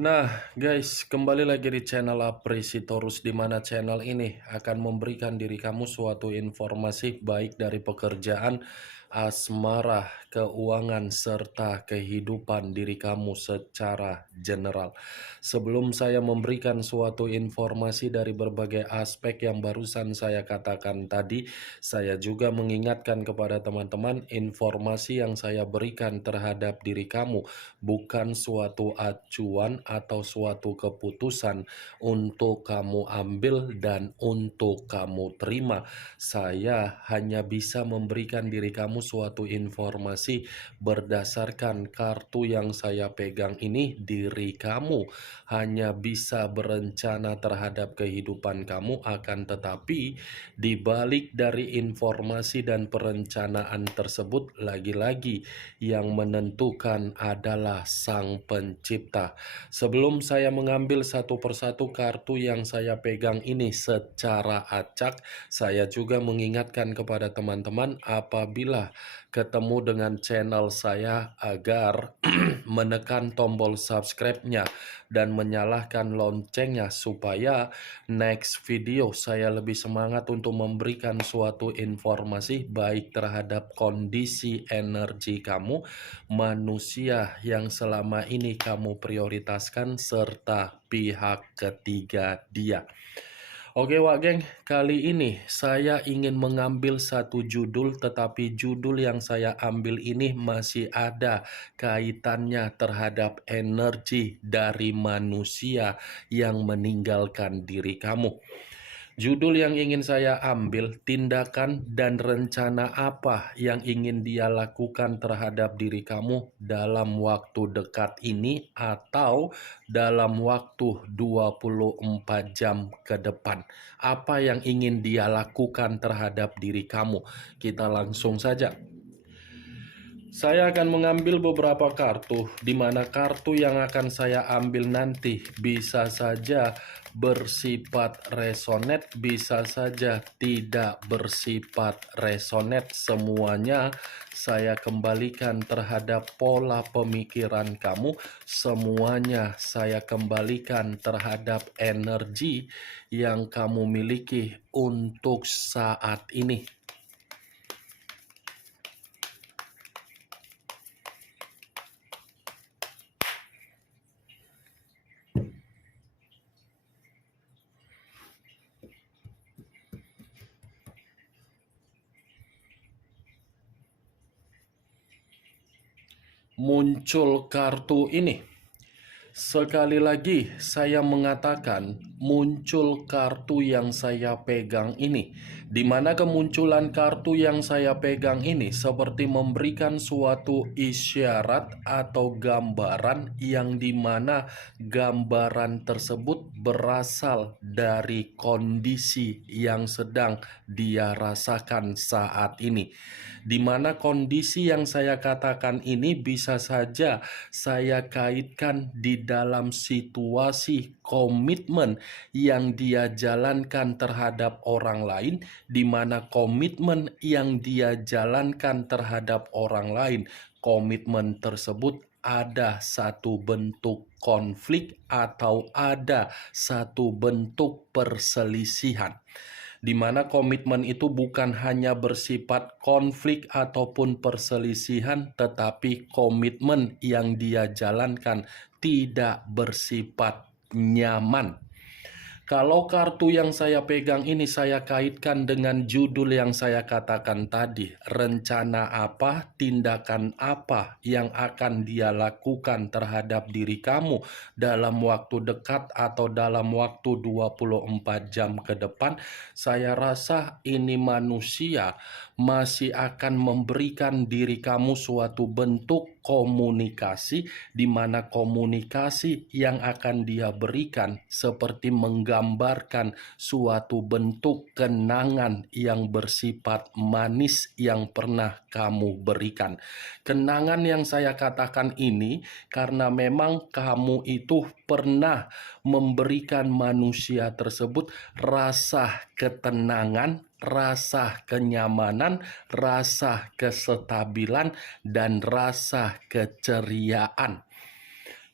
Nah, guys, kembali lagi di channel Apresitorus, di mana channel ini akan memberikan diri kamu suatu informasi baik dari pekerjaan, asmara, keuangan, serta kehidupan diri kamu secara general. Sebelum saya memberikan suatu informasi dari berbagai aspek yang barusan saya katakan tadi, saya juga mengingatkan kepada teman-teman informasi yang saya berikan terhadap diri kamu bukan suatu acuan atau suatu keputusan untuk kamu ambil dan untuk kamu terima. Saya hanya bisa memberikan diri kamu suatu informasi berdasarkan kartu yang saya pegang ini. Diri kamu hanya bisa berencana terhadap kehidupan kamu, akan tetapi di balik dari informasi dan perencanaan tersebut, lagi-lagi yang menentukan adalah Sang Pencipta. Sebelum saya mengambil satu persatu kartu yang saya pegang ini secara acak, saya juga mengingatkan kepada teman-teman apabila ketemu dengan channel saya agar menekan tombol subscribe-nya dan menyalakan loncengnya supaya next video saya lebih semangat untuk memberikan suatu informasi baik terhadap kondisi energi kamu, manusia yang selama ini kamu prioritaskan, serta pihak ketiga dia. Oke Wak Geng, kali ini saya ingin mengambil satu judul, tetapi judul yang saya ambil ini masih ada kaitannya terhadap energi dari manusia yang meninggalkan diri kamu. Judul yang ingin saya ambil, tindakan dan rencana apa yang ingin dia lakukan terhadap diri kamu dalam waktu dekat ini atau dalam waktu 24 jam ke depan. Apa yang ingin dia lakukan terhadap diri kamu? Kita langsung saja. Saya akan mengambil beberapa kartu, di mana kartu yang akan saya ambil nanti bisa saja bersifat resonate, bisa saja tidak bersifat resonate. Semuanya saya kembalikan terhadap pola pemikiran kamu, semuanya saya kembalikan terhadap energi yang kamu miliki untuk saat ini. Muncul kartu ini. Sekali lagi saya mengatakan muncul kartu yang saya pegang ini, di mana kemunculan kartu yang saya pegang ini seperti memberikan suatu isyarat atau gambaran yang dimana gambaran tersebut berasal dari kondisi yang sedang dia rasakan saat ini, di mana kondisi yang saya katakan ini bisa saja saya kaitkan di dalam situasi komitmen yang dia jalankan terhadap orang lain, di mana komitmen yang dia jalankan terhadap orang lain, komitmen tersebut ada satu bentuk konflik atau ada satu bentuk perselisihan, di mana komitmen itu bukan hanya bersifat konflik ataupun perselisihan, tetapi komitmen yang dia jalankan tidak bersifat nyaman. Kalau kartu yang saya pegang ini saya kaitkan dengan judul yang saya katakan tadi, rencana apa, tindakan apa yang akan dia lakukan terhadap diri kamu dalam waktu dekat atau dalam waktu 24 jam ke depan, saya rasa ini manusia masih akan memberikan diri kamu suatu bentuk komunikasi, di mana komunikasi yang akan dia berikan seperti menggambarkan suatu bentuk kenangan yang bersifat manis yang pernah kamu berikan. Kenangan yang saya katakan ini karena memang kamu itu pernah memberikan manusia tersebut rasa ketenangan, rasa kenyamanan, rasa kestabilan, dan rasa keceriaan.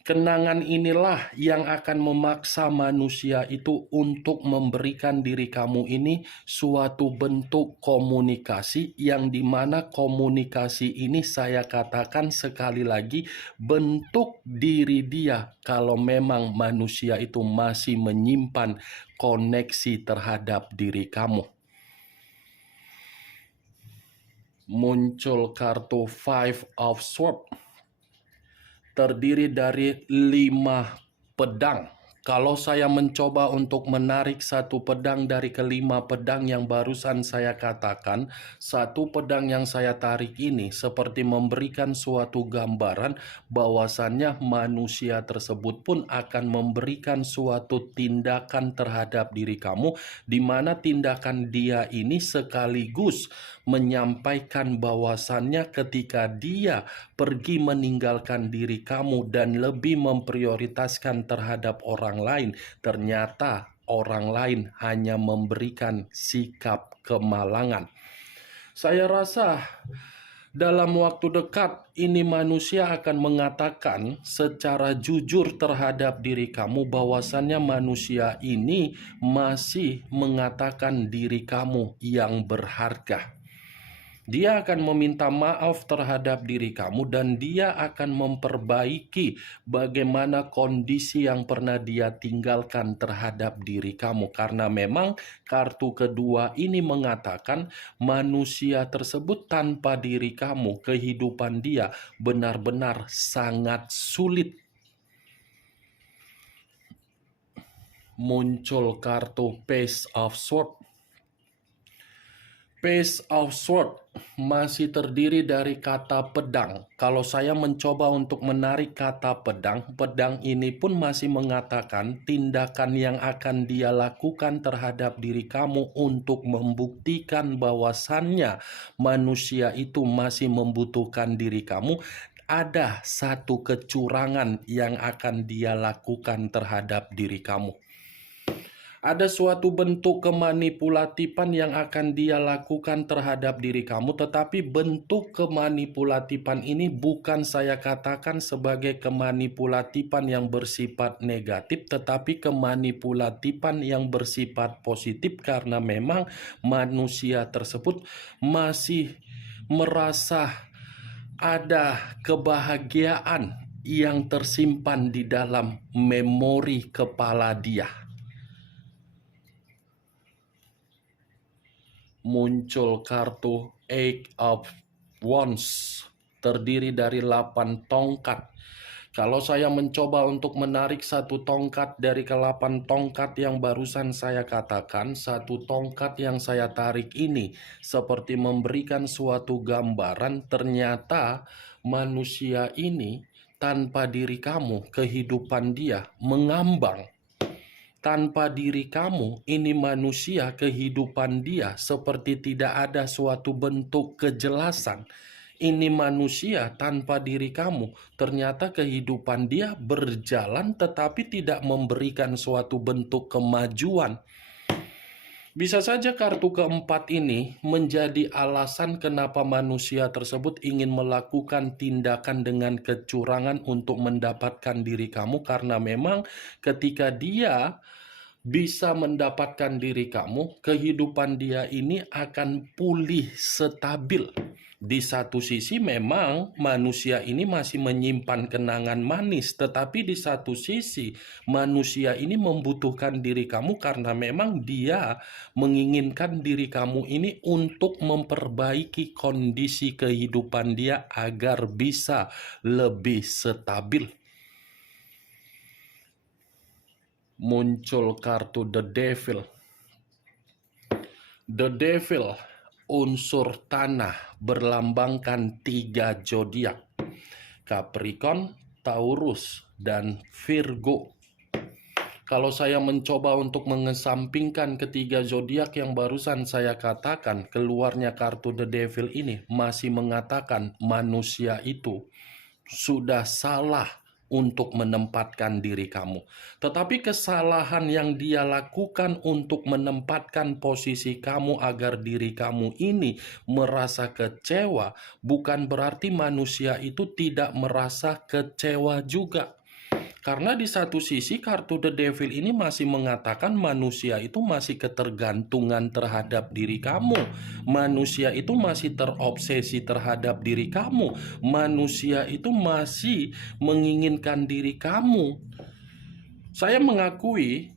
Kenangan inilah yang akan memaksa manusia itu untuk memberikan diri kamu ini suatu bentuk komunikasi, yang dimana komunikasi ini saya katakan sekali lagi bentuk diri dia kalau memang manusia itu masih menyimpan koneksi terhadap diri kamu. Muncul kartu Five of Swords, terdiri dari 5 pedang. Kalau saya mencoba untuk menarik satu pedang dari kelima pedang yang barusan saya katakan, satu pedang yang saya tarik ini seperti memberikan suatu gambaran bahwasannya manusia tersebut pun akan memberikan suatu tindakan terhadap diri kamu, di mana tindakan dia ini sekaligus menyampaikan bahwasannya ketika dia pergi meninggalkan diri kamu dan lebih memprioritaskan terhadap orang lain, ternyata orang lain hanya memberikan sikap kemalangan. Saya rasa dalam waktu dekat ini manusia akan mengatakan secara jujur terhadap diri kamu bahwasannya manusia ini masih mengatakan diri kamu yang berharga. Dia akan meminta maaf terhadap diri kamu dan dia akan memperbaiki bagaimana kondisi yang pernah dia tinggalkan terhadap diri kamu. Karena memang kartu kedua ini mengatakan manusia tersebut tanpa diri kamu, kehidupan dia benar-benar sangat sulit. Muncul kartu Page of Swords. Page of Swords masih terdiri dari kata pedang. Kalau saya mencoba untuk menarik kata pedang, pedang ini pun masih mengatakan tindakan yang akan dia lakukan terhadap diri kamu untuk membuktikan bahwasannya manusia itu masih membutuhkan diri kamu. Ada satu kecurangan yang akan dia lakukan terhadap diri kamu. Ada suatu bentuk kemanipulatifan yang akan dia lakukan terhadap diri kamu, tetapi bentuk kemanipulatifan ini bukan saya katakan sebagai kemanipulatifan yang bersifat negatif, tetapi kemanipulatifan yang bersifat positif, karena memang manusia tersebut masih merasa ada kebahagiaan yang tersimpan di dalam memori kepala dia. Muncul kartu Eight of Wands, terdiri dari 8 tongkat. Kalau saya mencoba untuk menarik satu tongkat dari ke-8 tongkat yang barusan saya katakan, satu tongkat yang saya tarik ini seperti memberikan suatu gambaran, ternyata manusia ini tanpa diri kamu, kehidupan dia mengambang. Tanpa diri kamu, ini manusia, kehidupan dia seperti tidak ada suatu bentuk kejelasan. Ini manusia tanpa diri kamu, ternyata kehidupan dia berjalan tetapi tidak memberikan suatu bentuk kemajuan. Bisa saja kartu keempat ini menjadi alasan kenapa manusia tersebut ingin melakukan tindakan dengan kecurangan untuk mendapatkan diri kamu, karena memang ketika dia bisa mendapatkan diri kamu, kehidupan dia ini akan pulih stabil. Di satu sisi memang manusia ini masih menyimpan kenangan manis, tetapi di satu sisi manusia ini membutuhkan diri kamu karena memang dia menginginkan diri kamu ini untuk memperbaiki kondisi kehidupan dia agar bisa lebih stabil. Muncul kartu The Devil. The Devil, unsur tanah, berlambangkan 3 zodiak: Capricorn, Taurus, dan Virgo. Kalau saya mencoba untuk mengesampingkan ketiga zodiak yang barusan saya katakan, keluarnya kartu The Devil ini masih mengatakan manusia itu sudah salah untuk menempatkan diri kamu. Tetapi kesalahan yang dia lakukan untuk menempatkan posisi kamu agar diri kamu ini merasa kecewa, bukan berarti manusia itu tidak merasa kecewa juga. Karena di satu sisi kartu The Devil ini masih mengatakan manusia itu masih ketergantungan terhadap diri kamu. Manusia itu masih terobsesi terhadap diri kamu. Manusia itu masih menginginkan diri kamu. Saya mengakui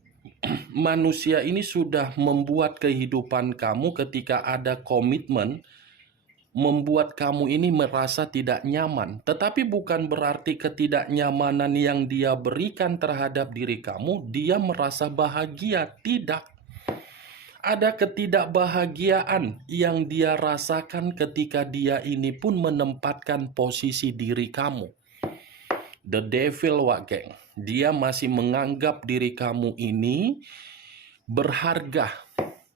manusia ini sudah membuat kehidupan kamu ketika ada komitmen, membuat kamu ini merasa tidak nyaman. Tetapi bukan berarti ketidaknyamanan yang dia berikan terhadap diri kamu, dia merasa bahagia. Tidak. Ada ketidakbahagiaan yang dia rasakan ketika dia ini pun menempatkan posisi diri kamu. The devil, Wak geng. Dia masih menganggap diri kamu ini berharga.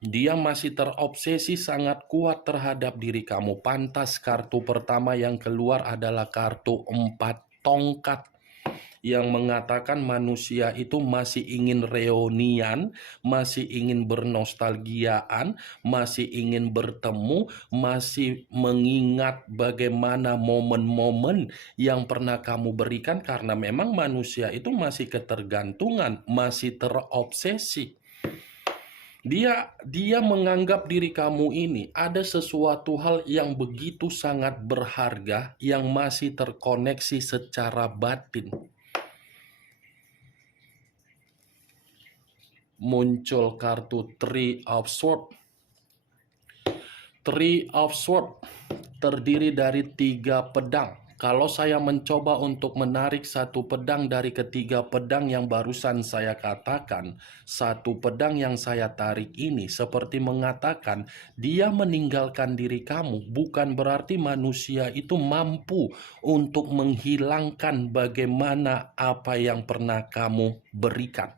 Dia masih terobsesi sangat kuat terhadap diri kamu. Pantas kartu pertama yang keluar adalah kartu 4 tongkat. Yang mengatakan manusia itu masih ingin reunian, masih ingin bernostalgiaan, masih ingin bertemu, masih mengingat bagaimana momen-momen yang pernah kamu berikan. Karena memang manusia itu masih ketergantungan, masih terobsesi. Dia menganggap diri kamu ini ada sesuatu hal yang begitu sangat berharga yang masih terkoneksi secara batin. Muncul kartu Three of Swords. Three of Swords terdiri dari 3 pedang. Kalau saya mencoba untuk menarik satu pedang dari ketiga pedang yang barusan saya katakan, satu pedang yang saya tarik ini seperti mengatakan dia meninggalkan diri kamu. Bukan berarti manusia itu mampu untuk menghilangkan bagaimana apa yang pernah kamu berikan.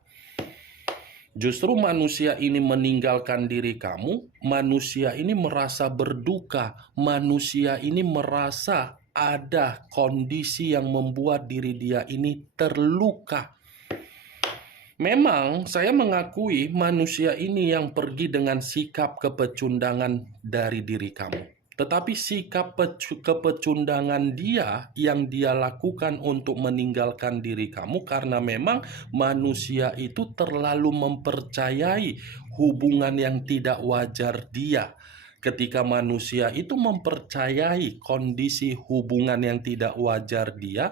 Justru manusia ini meninggalkan diri kamu, manusia ini merasa berduka, manusia ini merasa ada kondisi yang membuat diri dia ini terluka. Memang saya mengakui manusia ini yang pergi dengan sikap kepecundangan dari diri kamu. Tetapi sikap kepecundangan dia yang dia lakukan untuk meninggalkan diri kamu karena memang manusia itu terlalu mempercayai hubungan yang tidak wajar dia. Ketika manusia itu mempercayai kondisi hubungan yang tidak wajar dia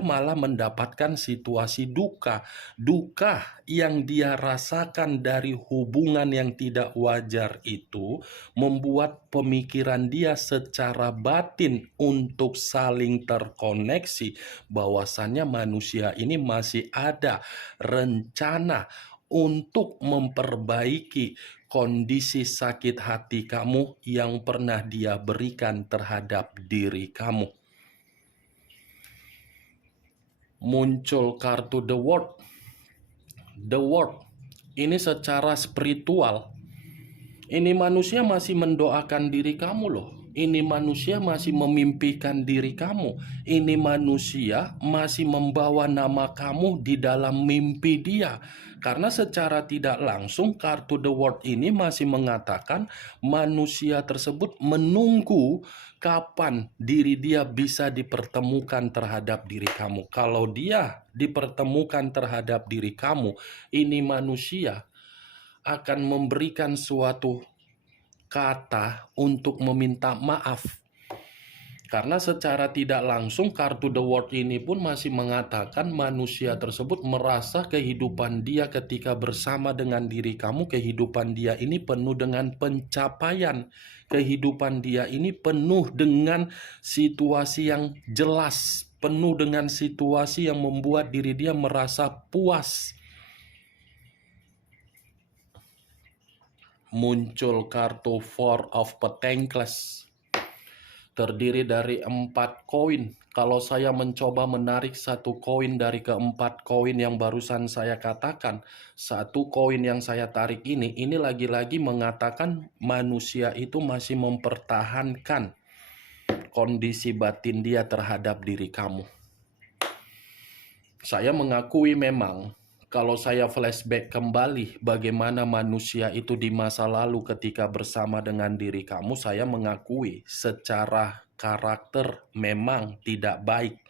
malah mendapatkan situasi duka. Duka yang dia rasakan dari hubungan yang tidak wajar itu membuat pemikiran dia secara batin untuk saling terkoneksi bahwasannya manusia ini masih ada rencana untuk memperbaiki kondisi sakit hati kamu yang pernah dia berikan terhadap diri kamu. Muncul kartu The World. The World ini secara spiritual, ini manusia masih mendoakan diri kamu loh. Ini manusia masih memimpikan diri kamu. Ini manusia masih membawa nama kamu di dalam mimpi dia. Karena secara tidak langsung kartu The World ini masih mengatakan manusia tersebut menunggu kapan diri dia bisa dipertemukan terhadap diri kamu. Kalau dia dipertemukan terhadap diri kamu, ini manusia akan memberikan suatu kata untuk meminta maaf. Karena secara tidak langsung kartu The World ini pun masih mengatakan manusia tersebut merasa kehidupan dia ketika bersama dengan diri kamu, kehidupan dia ini penuh dengan pencapaian. Kehidupan dia ini penuh dengan situasi yang jelas, penuh dengan situasi yang membuat diri dia merasa puas. Muncul kartu Four of Pentacles. Terdiri dari 4 koin. Kalau saya mencoba menarik satu koin dari keempat koin yang barusan saya katakan, satu koin yang saya tarik ini lagi-lagi mengatakan manusia itu masih mempertahankan kondisi batin dia terhadap diri kamu. Saya mengakui memang kalau saya flashback kembali bagaimana manusia itu di masa lalu ketika bersama dengan diri kamu, saya mengakui secara karakter memang tidak baik.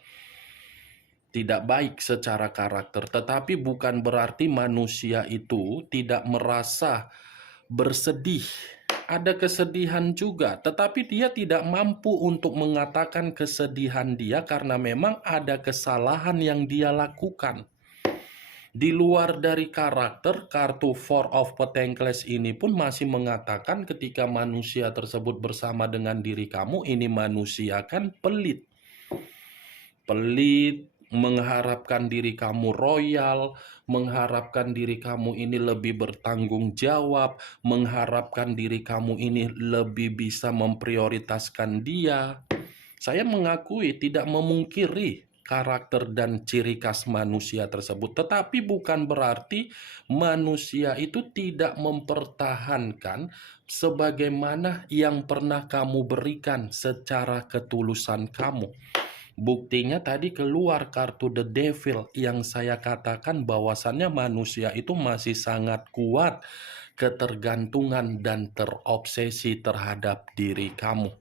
tidak baik secara karakter, tetapi bukan berarti manusia itu tidak merasa bersedih. Ada kesedihan juga, tetapi dia tidak mampu untuk mengatakan kesedihan dia karena memang ada kesalahan yang dia lakukan. Di luar dari karakter, kartu Four of Pentacles ini pun masih mengatakan ketika manusia tersebut bersama dengan diri kamu, ini manusia kan pelit. Pelit, mengharapkan diri kamu royal, mengharapkan diri kamu ini lebih bertanggung jawab, mengharapkan diri kamu ini lebih bisa memprioritaskan dia. Saya mengakui tidak memungkiri karakter dan ciri khas manusia tersebut, tetapi bukan berarti manusia itu tidak mempertahankan sebagaimana yang pernah kamu berikan secara ketulusan kamu. Buktinya tadi keluar kartu The Devil yang saya katakan bahwasannya manusia itu masih sangat kuat ketergantungan dan terobsesi terhadap diri kamu.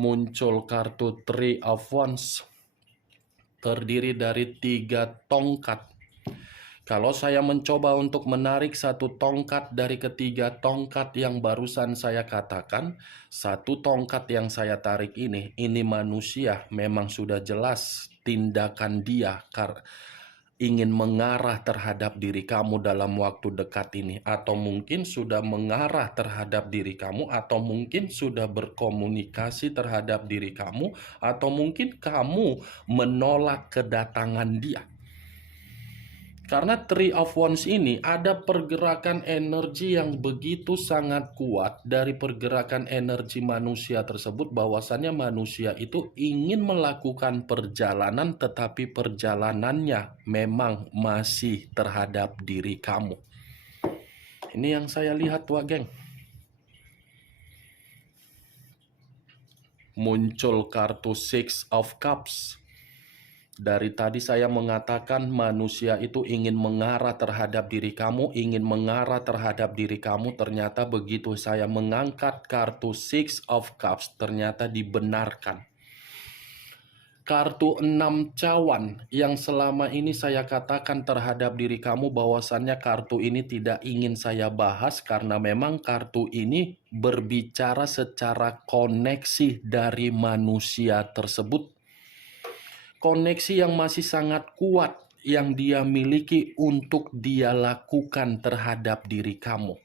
Muncul kartu Three of Wands, terdiri dari 3 tongkat. Kalau saya mencoba untuk menarik satu tongkat dari ketiga tongkat yang barusan saya katakan, satu tongkat yang saya tarik ini manusia memang sudah jelas tindakan dia ingin mengarah terhadap diri kamu dalam waktu dekat ini, atau mungkin sudah mengarah terhadap diri kamu, atau mungkin sudah berkomunikasi terhadap diri kamu, atau mungkin kamu menolak kedatangan dia. Karena Three of Wands ini ada pergerakan energi yang begitu sangat kuat dari pergerakan energi manusia tersebut, bahwasannya manusia itu ingin melakukan perjalanan, tetapi perjalanannya memang masih terhadap diri kamu. Ini yang saya lihat, Wak Geng. Muncul kartu Six of Cups. Dari tadi saya mengatakan manusia itu ingin mengarah terhadap diri kamu, ingin mengarah terhadap diri kamu. Ternyata begitu saya mengangkat kartu Six of Cups, ternyata dibenarkan. Kartu 6 cawan yang selama ini saya katakan terhadap diri kamu bahwasannya kartu ini tidak ingin saya bahas karena memang kartu ini berbicara secara koneksi dari manusia tersebut. Koneksi yang masih sangat kuat yang dia miliki untuk dia lakukan terhadap diri kamu.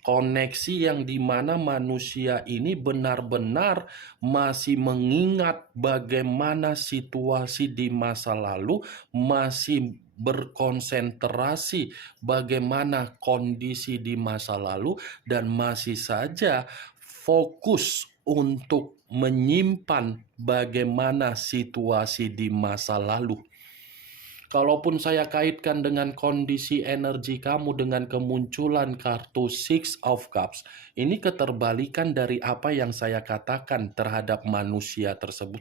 Koneksi yang dimana manusia ini benar-benar masih mengingat bagaimana situasi di masa lalu, masih berkonsentrasi bagaimana kondisi di masa lalu, dan masih saja fokus untuk menyimpan bagaimana situasi di masa lalu. Kalaupun saya kaitkan dengan kondisi energi kamu dengan kemunculan kartu Six of Cups, ini keterbalikan dari apa yang saya katakan terhadap manusia tersebut.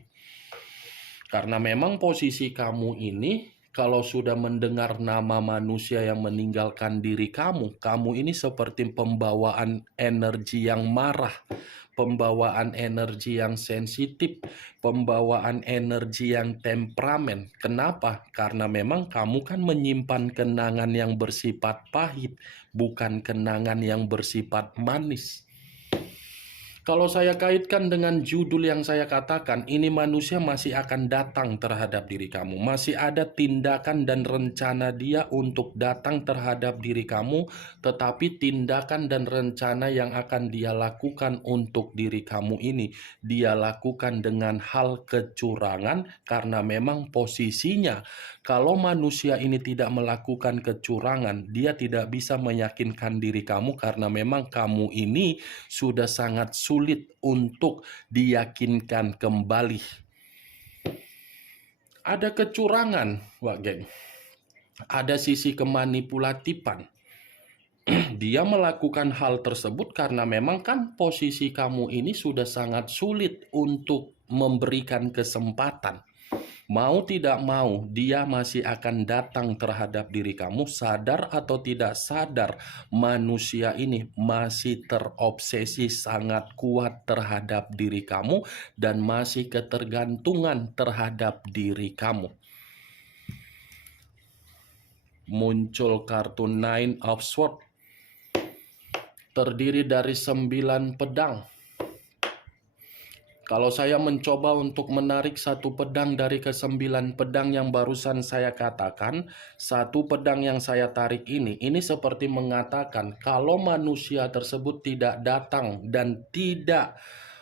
Karena memang posisi kamu ini, kalau sudah mendengar nama manusia yang meninggalkan diri kamu, kamu ini seperti pembawaan energi yang marah, pembawaan energi yang sensitif, pembawaan energi yang temperamen. Kenapa? Karena memang kamu kan menyimpan kenangan yang bersifat pahit, bukan kenangan yang bersifat manis. Kalau saya kaitkan dengan judul yang saya katakan, ini manusia masih akan datang terhadap diri kamu. Masih ada tindakan dan rencana dia untuk datang terhadap diri kamu, tetapi tindakan dan rencana yang akan dia lakukan untuk diri kamu ini, dia lakukan dengan hal kecurangan karena memang posisinya. Kalau manusia ini tidak melakukan kecurangan, dia tidak bisa meyakinkan diri kamu karena memang kamu ini sudah sangat sulit untuk diyakinkan kembali. Ada kecurangan, Wak Geng. Ada sisi kemanipulatifan. Dia melakukan hal tersebut karena memang kan posisi kamu ini sudah sangat sulit untuk memberikan kesempatan. Mau tidak mau, dia masih akan datang terhadap diri kamu, sadar atau tidak sadar. Manusia ini masih terobsesi sangat kuat terhadap diri kamu dan masih ketergantungan terhadap diri kamu. Muncul kartu Nine of Swords, terdiri dari 9 pedang. Kalau saya mencoba untuk menarik satu pedang dari ke-9 pedang yang barusan saya katakan, satu pedang yang saya tarik ini seperti mengatakan kalau manusia tersebut tidak datang dan tidak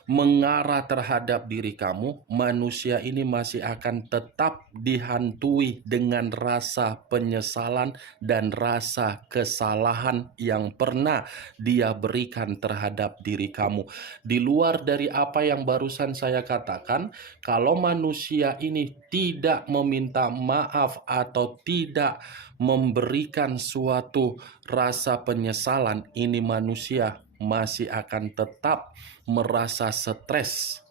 mengarah terhadap diri kamu, manusia ini masih akan tetap dihantui dengan rasa penyesalan dan rasa kesalahan yang pernah dia berikan terhadap diri kamu. Di luar dari apa yang barusan saya katakan, kalau manusia ini tidak meminta maaf atau tidak memberikan suatu rasa penyesalan, ini manusia masih akan tetap merasa stres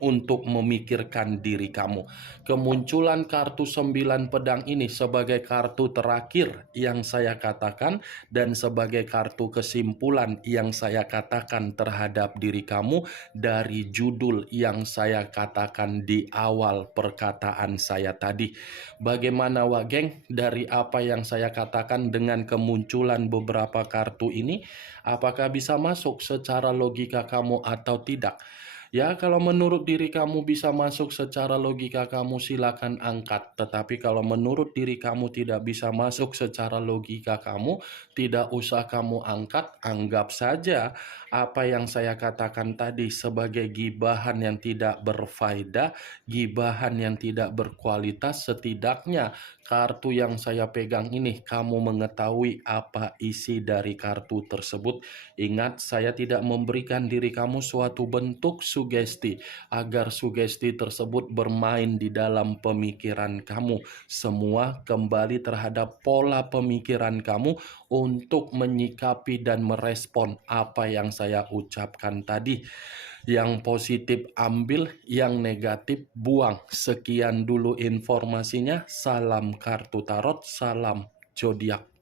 untuk memikirkan diri kamu. Kemunculan kartu 9 pedang ini sebagai kartu terakhir yang saya katakan dan sebagai kartu kesimpulan yang saya katakan terhadap diri kamu dari judul yang saya katakan di awal perkataan saya tadi. Bagaimana geng dari apa yang saya katakan dengan kemunculan beberapa kartu ini? Apakah bisa masuk secara logika kamu atau tidak? Ya, kalau menurut diri kamu bisa masuk secara logika kamu, silakan angkat. Tetapi kalau menurut diri kamu tidak bisa masuk secara logika kamu, tidak usah kamu angkat. Anggap saja apa yang saya katakan tadi sebagai gibahan yang tidak berfaedah, gibahan yang tidak berkualitas. Setidaknya kartu yang saya pegang ini, kamu mengetahui apa isi dari kartu tersebut. Ingat, saya tidak memberikan diri kamu suatu bentuk sugesti agar sugesti tersebut bermain di dalam pemikiran kamu. Semua kembali terhadap pola pemikiran kamu untuk menyikapi dan merespon apa yang saya ucapkan tadi. Yang positif ambil, yang negatif buang. Sekian dulu informasinya. Salam kartu tarot, salam zodiak.